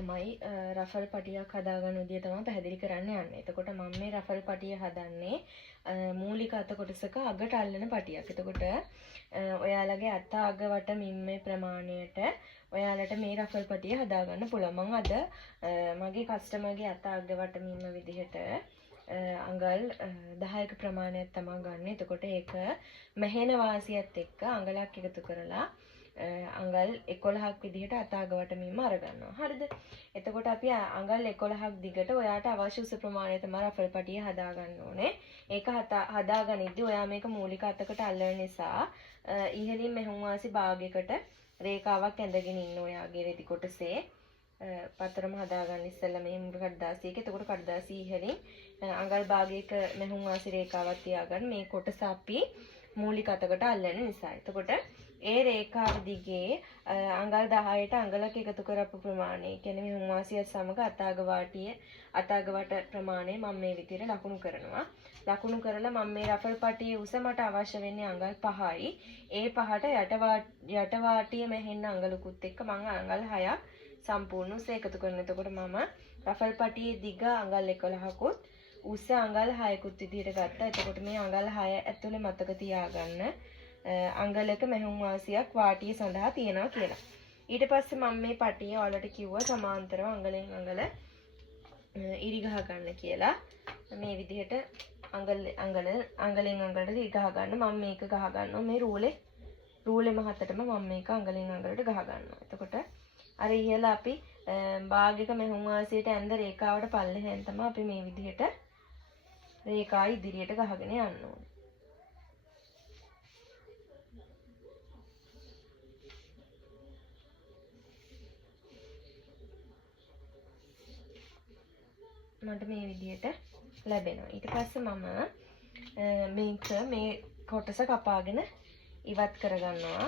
තමයි රෆල් පටියක් හදාගන්න විදිය තමයි පැහැදිලි කරන්න යන්නේ. එතකොට මම මේ රෆල් පටිය හදන්නේ මූලික අත කොටසක අගට අල්ලන පටියක්. එතකොට ඔයාලගේ අත අග වට මිම්මේ ප්‍රමාණයට ඔයාලට මේ රෆල් පටිය හදාගන්න පුළුවන්. මම අද මගේ කස්ටමර්ගේ අත අග වට මිම්ම විදිහට අඟල් 10ක ප්‍රමාණයක් තමයි ගන්න. එතකොට ඒක මැහෙන වාසියත් එක්ක අඟලක් එකතු කරලා අඟල් 11ක් විදිහට අතාගවට මින්ම අරගන්නවා. හරිද? එතකොට අපි අඟල් 11ක් දිගට ඔයාට අවශ්‍ය උස ප්‍රමාණය තමයි රෆල් පටිය හදාගන්න ඕනේ. ඒක හදාගනිද්දී ඔයා මේක මූලික අතකට අල්ලන නිසා ඉහළින් මෙහුම් වාසි භාගයකට රේඛාවක් ඇඳගෙන ඉන්න ඔයාගේ රෙදි කොටසේ පතරම හදාගන්න ඉස්සෙල්ලා මේ මුළු කඩදාසියක. එතකොට කඩදාසිය ඉහළින් අඟල් භාගයක මෙහුම් වාසි රේඛාවක් තියාගන්න. මේ කොටස අපි මූලික අතකට අල්ලන නිසා. එතකොට ඒ රේඛාව දිගේ අඟල් 10ට අඟලක් එකතු කරපු ප්‍රමාණය කියන්නේ මේ හුම්වාසියත් සමග අතාග වට ප්‍රමාණය මම මේ විදිහට ලකුණු කරනවා. ලකුණු කරලා මම මේ රෆල් පටියේ උස මට අවශ්‍ය වෙන්නේ අඟල් 5යි. ඒ 5ට යට වාටිය මෙහෙන්න අඟලකුත් එක්ක මම අඟල් 6ක් සම්පූර්ණ උස එකතු කරනවා. එතකොට මම රෆල් පටියේ දිග අඟල් 11කුත් උස අඟල් 6කුත් විදිහට ගත්තා. එතකොට මේ අඟල් 6 ඇතුලේ මතක තියාගන්න අඟලක මෙහුම් වාසියක් වාටිය සඳහා තියනවා කියලා. ඊට පස්සේ මම මේ පටිය ඔයාලට කිව්වා සමාන්තරව අඟලෙන් අඟල ඉරි ගහ ගන්න කියලා. මේ විදිහට අඟලෙන් අඟලට ඉරි ගහ ගන්න. මම මේක ගහ ගන්නවා මේ රූලේ මහතටම මම මේක අඟලෙන් අඟලට ගහ ගන්නවා. එතකොට අර ඉහළ අපි භාගික මෙහුම් වාසියට ඇඳ රේඛාවට පල්ලෙහෙන් තමයි අපි මේ විදිහට රේඛාව ඉදිරියට ගහගෙන යන්න ඕනේ. මට මේ විදිහට ලැබෙනවා. ඊට පස්සේ මම මේ කොටස කපාගෙන ඉවත් කරගන්නවා.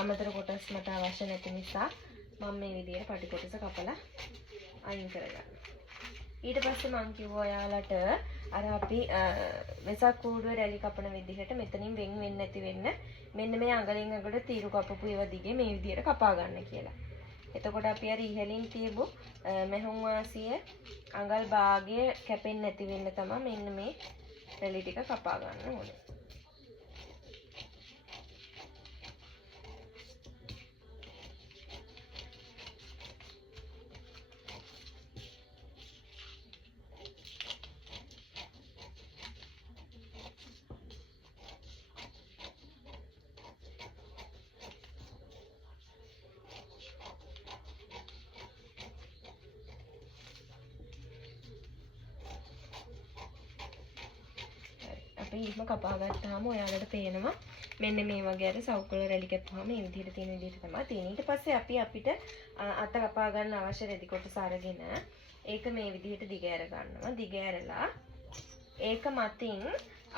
අමතර කොටස් මට අවශ්‍ය නැති නිසා මම මේ විදිහට පටි කොටස කපලා අයින් කරගන්නවා. ඊට පස්සේ මම කිව්වා ඔයාලට අර අපි වෙසක් කූඩුවේ රැලි කපන විදිහට මෙතනින් වෙන් වෙන්නේ නැති වෙන්න මෙන්න මේ අඟලින් අඟලට තීරු කපපු ඒවා දිගේ මේ විදිහට කපා ගන්න කියලා. එතකොට අපි අර ඉහළින් තියපු මෙහුම් වාසිය අඟල් භාගය කැපෙන්නේ නැති වෙන්න තමයි මෙන්න මේ රැලි ටික කපා ගන්න ඕනේ. ඉක්ම කපා ගත්තාම ඔයාලට පේනවා මෙන්න මේ වගේ අර සවුකල රැලි කැපුවාම මේ විදිහට තියෙන විදිහට තමයි තියෙන්නේ. ඊට පස්සේ අපි අපිට අත කපා ගන්න අවශ්‍ය රෙදි කොටස අරගෙන ඒක මේ විදිහට දිග ඇර ගන්නවා. දිග ඇරලා ඒක මතින්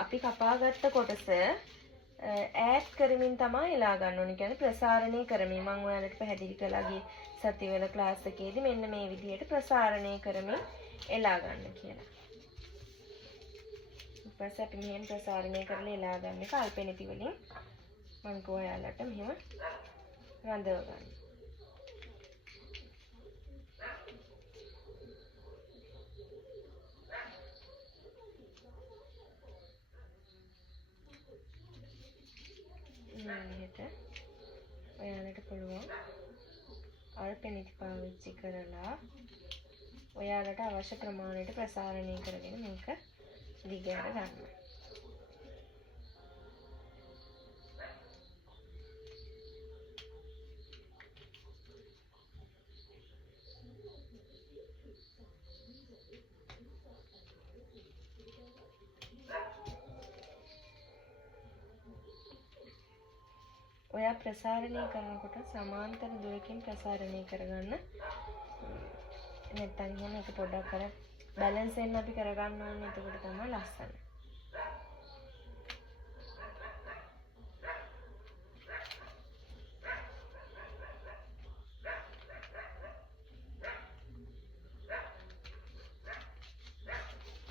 අපි කපාගත්ත කොටස ඈඩ් කරමින් තමයි එලා ගන්න ඕනේ. කියන්නේ ප්‍රසාරණය කරමින් මම ඔයාලට පැහැදිලි කළා ගිය සතිවල ක්ලාස් එකේදී මෙන්න මේ විදිහට ප්‍රසාරණය කරමින් එලා ගන්න කියලා. ඊපස්සේ අපි මෙහෙම ප්‍රසාරණය කරලා එලා ගන්න එක අල්පෙනිති වලින් මම ඔයාලට මෙහෙම රඳව ගන්න. මෙහෙට ඔයාලට පුළුවන් අල්පෙනිති පාවිච්චි කරලා ඔයාලට අවශ්‍ය ප්‍රමාණයට ප්‍රසාරණය කරගෙන මේක දිගට ගන්න. ඔයා ප්‍රසාරණය කරනකොට සමාන්තර දුරකින් ප්‍රසාරණය කරගන්න. නැත්නම් එහෙම ඒක පොඩ්ඩක් අර බැලන්ස් වෙන්න අපි කරගන්න ඕනේ. එතකොට තමයි ලස්සන.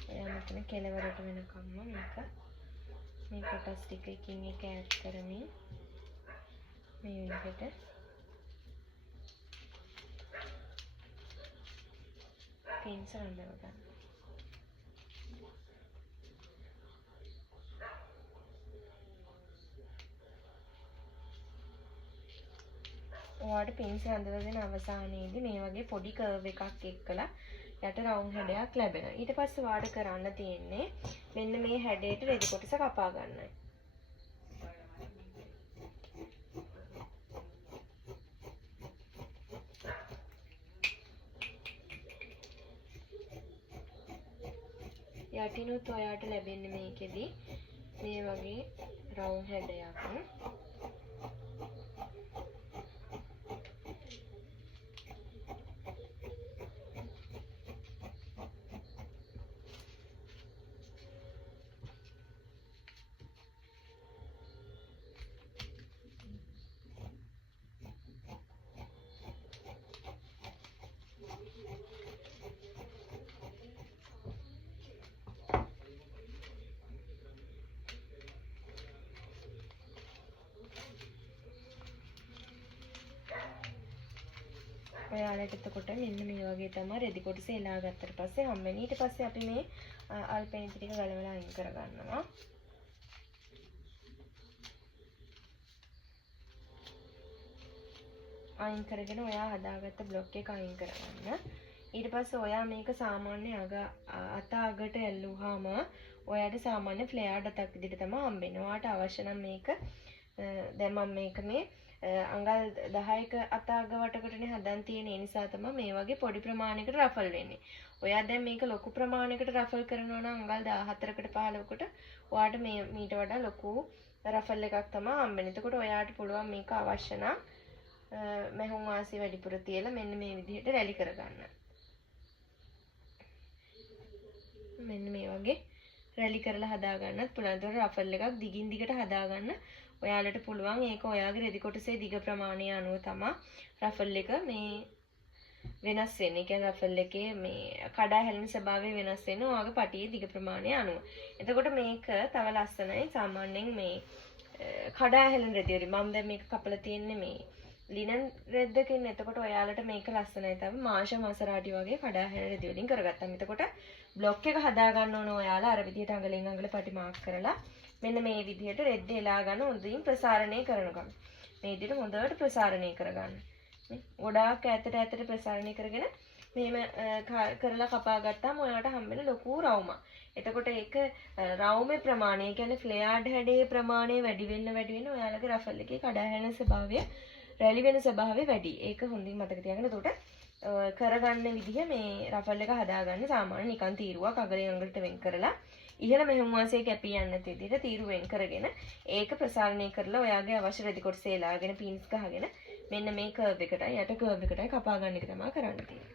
එයා මෙතන කෙලවරට වෙනකම්ම මේ කොටස් ටික එකින් එක ඈඩ් කරමින් මේ විදිහට පින්ස් රඳව ගන්න. ඔයාලට පින්ස් රඳවගෙන අවසානයේදී මේ වගේ පොඩි කර්ව් එකක් එක්කලා යට රවුන්ඩ් හැඩයක් ලැබෙනවා. ඊට පස්සේ ඔයාලට කරන්න තියෙන්නේ මෙන්න මේ හැඩයට රෙදි කොටස කපා ගන්නයි. යටිනුත් ඔයාට ලැබෙන්නේ මේකෙදි මේ වගේ රවුන්ඩ් හැඩයක්. ඔයාලට එතකොට මෙන්න මේ වගේ තමයි රෙදි කොටස එලා ගත්තට පස්සේ හම්බෙන්නේ. ඊට පස්සේ අපි මේ අල්පෙනිති ටික ගලවලා අයින් කරගන්නවා. අයින් කරගෙන ඔයා හදාගත්ත බ්ලොක් එක අයින් කරගන්න. ඊට පස්සේ ඔයා මේක සාමාන්‍ය අත අගට ඇල්ලුවාම ඔයාට සාමාන්‍ය ෆ්ලෙයාර්ඩ් අතක් විදිහට තමයි හම්බෙන්නේ. ඔයාට අවශ්‍ය නම් මේක දැන් මම මේක මේ අඟල් 10ක අතාග වටකටනේ හදන් තියෙන නිසා තමයි මේ වගේ පොඩි ප්‍රමාණයකට රෆල් වෙන්නේ. ඔයා දැන් මේක ලොකු ප්‍රමාණයකට රෆල් කරනවා නම් අඟල් 14කට 15කට ඔයාට මේ මීට වඩා ලොකු රෆල් එකක් තමයි හම්බෙන්නේ. එතකොට ඔයාට පුළුවන් මේක අවශ්‍ය නම් මැහුම් වාසි වැඩිපුර තියලා මෙන්න මේ විදිහට රැලි කරගන්න. මෙන්න මේ වගේ රැලි කරලා හදා ගන්නත් පුළුවන්. ඒතකොට රෆල් එකක් දිගින් දිගට හදා ගන්න ඔයාලට පුළුවන්. ඒක ඔයාගේ රෙදි කොටසේ දිග ප්‍රමාණය අනුව තමයි රෆල් එක මේ වෙනස් වෙන්නේ. ඒ කියන්නේ රෆල් එකේ මේ කඩා හැලෙන ස්වභාවය වෙනස් වෙන්නේ ඔයාගේ පටියේ දිග ප්‍රමාණය අනුව. එතකොට මේක තව ලස්සනයි. සාමාන්‍යයෙන් මේ කඩා හැලෙන රෙදි වලින් මම දැන් මේක කපලා තියෙන්නේ මේ ලිනන් රෙද්දකින්. එතකොට ඔයාලට මේක ලස්සනයි. තව මාෂා මසරාටි වගේ කඩා හැලෙන රෙදි වලින් කරගත්තා. එතකොට බ්ලොක් එක හදා ගන්න ඕන ඔයාලා අර විදිහට අඟලෙන් අඟල පටි මාක් කරලා මෙන්න මේ විදිහට රෙද්ද එලා ගන්න හොඳින් ප්‍රසාරණය කරනකම්. මේ විදිහට හොඳට ප්‍රසාරණය කරගන්න. ගොඩාක් ඈතට ප්‍රසාරණය කරගෙන මෙහෙම කරලා කපා ගත්තාම ඔයාලට හම්බෙන ලොකු රවුමක්. එතකොට ඒක රවුමේ ප්‍රමාණය කියන්නේ ෆ්ලෙයාර්ඩ් හැඩේ ප්‍රමාණය වැඩි වෙන්න ඔයාලගේ රෆල් එකේ කඩා හැලෙන ස්වභාවය රැලි වෙන ස්වභාවය වැඩි. ඒක හොඳින් මතක තියාගන්න. එතකොට කරගන්න විදිහ මේ රෆල් එක හදාගන්න සාමාන්‍ය නිකන් තීරුවක් අගලෙන් අඟලට වෙන් කරලා ඉහළ මෙහෙම වාසිය කැපී යන්න නැති විදිහට තීරු වෙන් කරගෙන ඒක ප්‍රසාරණය කරලා ඔයාගේ අවශ්‍ය රෙදි කොටස එලාගෙන පින්ස් ගහගෙන මෙන්න මේ කර්ව් එකටයි යට කර්ව් එකටයි කපා ගන්න එක තමයි කරන්න තියෙන්නේ.